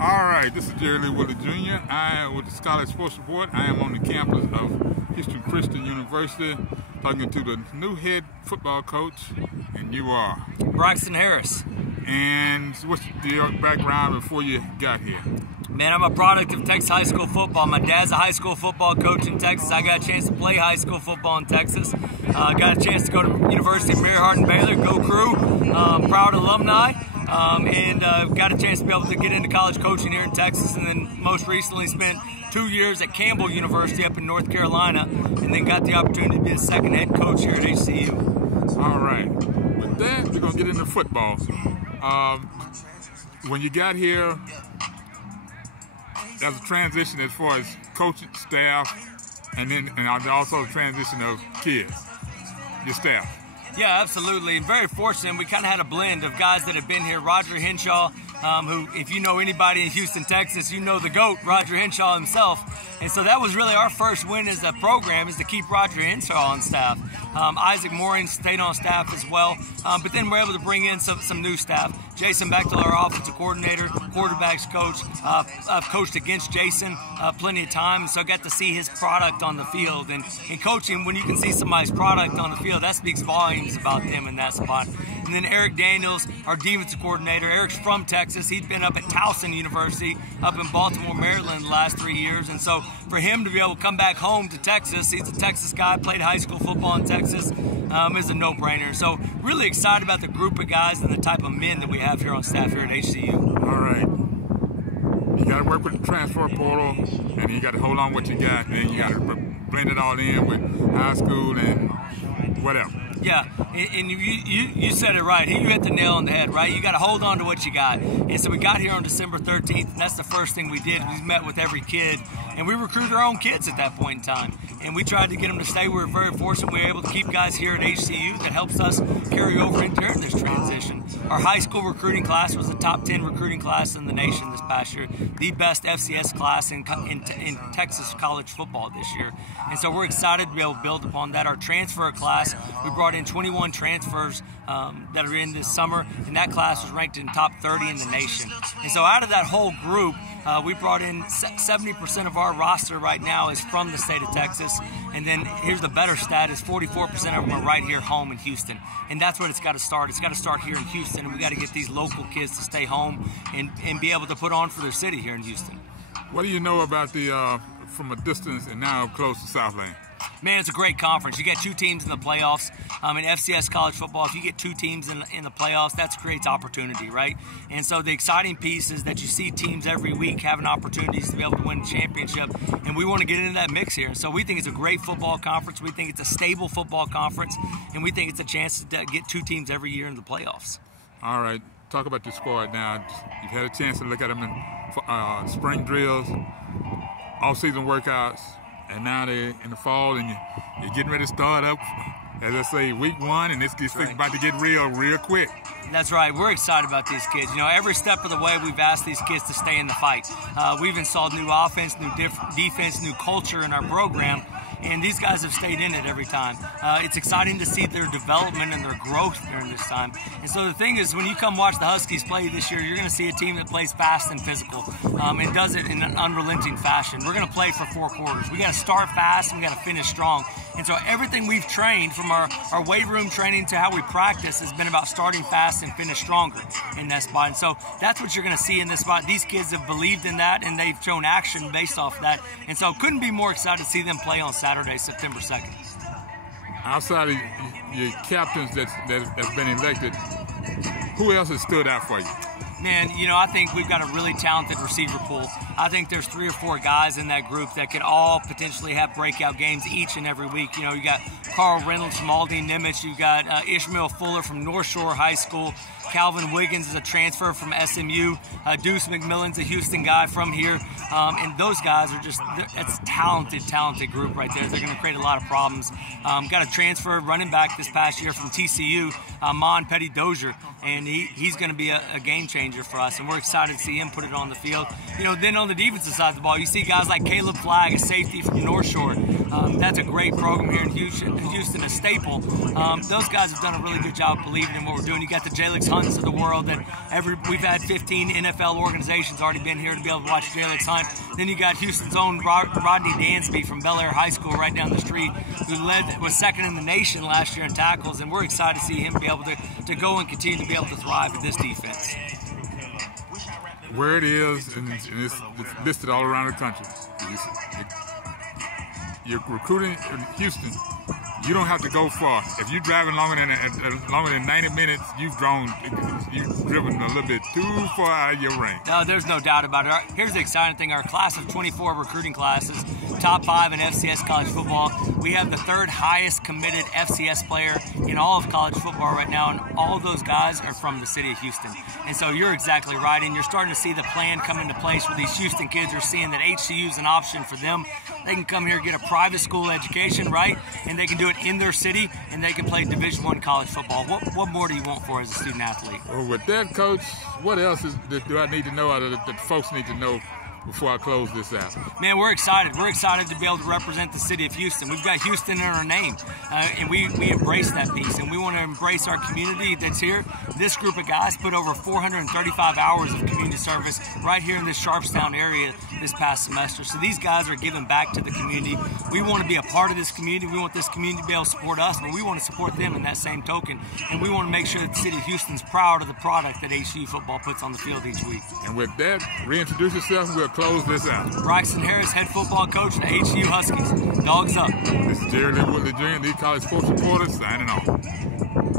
All right, this is Jerry Lee Willard Jr. I am with the Scholarly Sports Report. I am on the campus of Houston Christian University talking to the new head football coach, and you are? Braxton Harris. And what's your background before you got here? Man, I'm a product of Texas high school football. My dad's a high school football coach in Texas. I got a chance to play high school football in Texas. Got a chance to go to University of Mary Hardin Baylor, go Crew, proud alumni. And got a chance to be able to get into college coaching here in Texas, and then most recently spent 2 years at Campbell University up in North Carolina, and then got the opportunity to be the second head coach here at HCU. All right. With that, we're going to get into football. When you got here, there's a transition as far as coaching staff, and also a transition of kids, your staff. Yeah, absolutely. And very fortunate. We kind of had a blend of guys that have been here. Roger Henshaw, who, if you know anybody in Houston, Texas, you know the GOAT, Roger Henshaw himself. And so that was really our first win as a program, is to keep Roger Henshaw on staff. Isaac Morin stayed on staff as well. But then we're able to bring in some new staff. Jason Bechtel, our offensive coordinator, quarterbacks coach. I've coached against Jason plenty of times, so I got to see his product on the field. And in coaching, when you can see somebody's product on the field, that speaks volumes about them in that spot. And then Eric Daniels, our defensive coordinator. Eric's from Texas. He's been up at Towson University up in Baltimore, Maryland the last 3 years. And so for him to be able to come back home to Texas, he's a Texas guy, played high school football in Texas, is a no-brainer. So really excited about the group of guys and the type of men that we have here on staff here at HCU. All right. You got to work with the transfer portal, and you got to hold on what you got, and then you got to blend it all in with high school and whatever. Yeah, and you said it right. You hit the nail on the head, right? You got to hold on to what you got. And so we got here on December 13th, and that's the first thing we did. We met with every kid, and we recruited our own kids at that point in time. And we tried to get them to stay. We were very fortunate. We were able to keep guys here at HCU that helps us carry over into this transition. Our high school recruiting class was the top 10 recruiting class in the nation this past year, the best FCS class in Texas college football this year. And so we're excited to be able to build upon that. Our transfer class, we brought in 21 transfers that are in this summer, and that class was ranked in top 30 in the nation. And so out of that whole group, we brought in 70% of our roster right now is from the state of Texas. And then here's the better stat, is 44% of them are right here home in Houston. And that's what it's got to start. It's got to start here in Houston, and we got to get these local kids to stay home and be able to put on for their city here in Houston. What do you know about the from a distance and now close to South Lane? Man, it's a great conference. You get two teams in the playoffs. In FCS college football, if you get two teams in the playoffs, that creates opportunity, right? And so the exciting piece is that you see teams every week having opportunities to be able to win a championship, and we want to get into that mix here. So we think it's a great football conference. We think it's a stable football conference, and we think it's a chance to get two teams every year in the playoffs. All right. Talk about your squad now. You've had a chance to look at them in spring drills, off-season workouts, and now they're in the fall, and you're getting ready to start up, as I say, week one, and this gets about to get real quick. That's right. We're excited about these kids. You know, every step of the way, we've asked these kids to stay in the fight. We've installed new offense, new defense, new culture in our program, and these guys have stayed in it every time. It's exciting to see their development and their growth during this time. And so the thing is, when you come watch the Huskies play this year, you're going to see a team that plays fast and physical, and does it in an unrelenting fashion. We're going to play for 4 quarters. We got to start fast and we got to finish strong. And so everything we've trained, from our weight room training to how we practice, has been about starting fast and finish stronger in that spot. And so that's what you're going to see in this spot. These kids have believed in that, and they've shown action based off of that. And so couldn't be more excited to see them play on Saturday, September 2nd. Outside of your captains that's been elected, who else has stood out for you? Man, you know, I think we've got a really talented receiver pool. I think there's 3 or 4 guys in that group that could all potentially have breakout games each and every week. You know, you got Carl Reynolds from Aldine Nimitz. You got Ishmael Fuller from North Shore High School. Calvin Wiggins is a transfer from SMU. Deuce McMillan's a Houston guy from here. And those guys are just, that's a talented group right there. They're going to create a lot of problems. Got a transfer running back this past year from TCU, Mon Petty Dozier, and he's going to be a game changer for us, and we're excited to see him put it on the field. You know, then on the defensive side of the ball, you see guys like Caleb Flagg, a safety from North Shore. That's a great program here in Houston, a staple. Those guys have done a really good job believing in what we're doing. You got the Jalix Huns of the world that we've had 15 NFL organizations already been here to be able to watch Felix Hunt. Then you got Houston's own Rodney Dansby from Bel Air High School right down the street, who was second in the nation last year in tackles, and we're excited to see him be able to go and continue to be able to thrive with this defense. Where it is, and it's listed all around the country. You're recruiting in Houston. You don't have to go far. If you're driving longer than 90 minutes, you've driven a little bit too far out of your range. No, there's no doubt about it. Here's the exciting thing. Our class of 24 recruiting classes, top 5 in FCS college football. We have the 3rd highest committed FCS player in all of college football right now, and all of those guys are from the city of Houston. And so you're exactly right, and you're starting to see the plan come into place where these Houston kids are seeing that HCU is an option for them. They can come here, get a private school education, right? And they can do it in their city, and they can play Division I college football. What more do you want for as a student athlete? Well, with that, Coach, what else do I need to know, or that folks need to know before I close this out? Man, we're excited. We're excited to be able to represent the city of Houston. We've got Houston in our name, and we embrace that piece, and we want to embrace our community that's here. This group of guys put over 435 hours of community service right here in this Sharpstown area this past semester. So these guys are giving back to the community. We want to be a part of this community. We want this community to be able to support us, but we want to support them in that same token. And we want to make sure that the city of Houston's proud of the product that HCU football puts on the field each week. And with that, reintroduce yourself, and we'll close this out. Braxton Harris, head football coach of the HCU Huskies. Dogs up. This is Jerry Lee Woodley Jr., the college sports reporter, signing off.